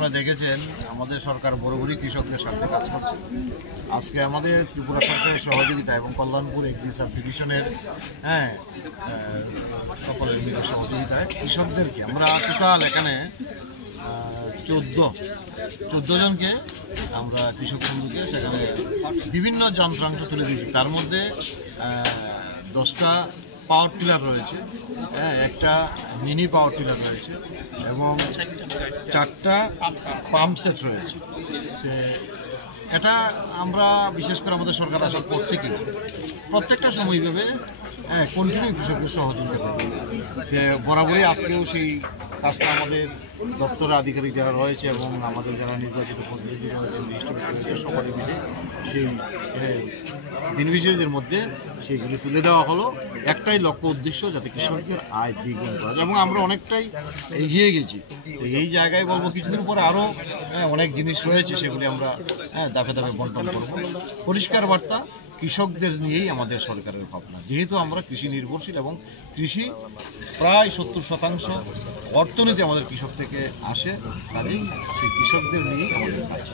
আপনারা দেখেছেন আমাদের সরকার বরাবরই কৃষকদের স্বার্থে কাজ করছে। আজকে আমাদের ত্রিপুরা সরকারের সহযোগিতা এবং কল্যাণপুর এগ্রি সাব ডিভিশনের সকলের মিলে সহযোগিতায় কৃষকদেরকে আমরা টোটাল এখানে 14 জনকে আমরা কৃষক বন্ধুকে সেখানে বিভিন্ন যন্ত্রাংশ তুলে দিয়েছি। তার মধ্যে 10টা পাওয়ার টিলার রয়েছে, একটা মিনি পাওয়ার টিলার রয়েছে এবং 4টা পাম্প সেট রয়েছে। এটা আমরা বিশেষ করে আমাদের সরকার আসার পর থেকে প্রত্যেকটা সময়ভাবে কন্টিনিউ কৃষকদের সহযোগিতা করবে। বরাবরই আজকেও সেই কাজটা আমাদের দপ্তরের আধিকারিক যারা রয়েছে এবং আমাদের যারা নির্বাচিত প্রতিনিধি রয়েছে সকলে মিলে সেই বেনিফিশিয়ারিদের মধ্যে সেইগুলি তুলে দেওয়া হলো। একটাই লক্ষ্য উদ্দেশ্য যাতে কৃষকদের আয় দ্বিগুণ করা যায় এবং আমরা অনেকটাই এগিয়ে গেছি। এই জায়গায় বলবো কিছুদিন পরে আরও অনেক জিনিস রয়েছে, সেগুলি আমরা ধাপে ধাপে বন্টন করব। পরিষ্কার বার্তা, কৃষকদের নিয়েই আমাদের সরকারের ভাবনা। যেহেতু আমরা কৃষি নির্ভরশীল এবং কৃষি প্রায় 70% অর্থনীতি আমাদের কৃষক থেকে আসে, কাজেই সেই কৃষকদের নিয়েই আমাদের কাজ।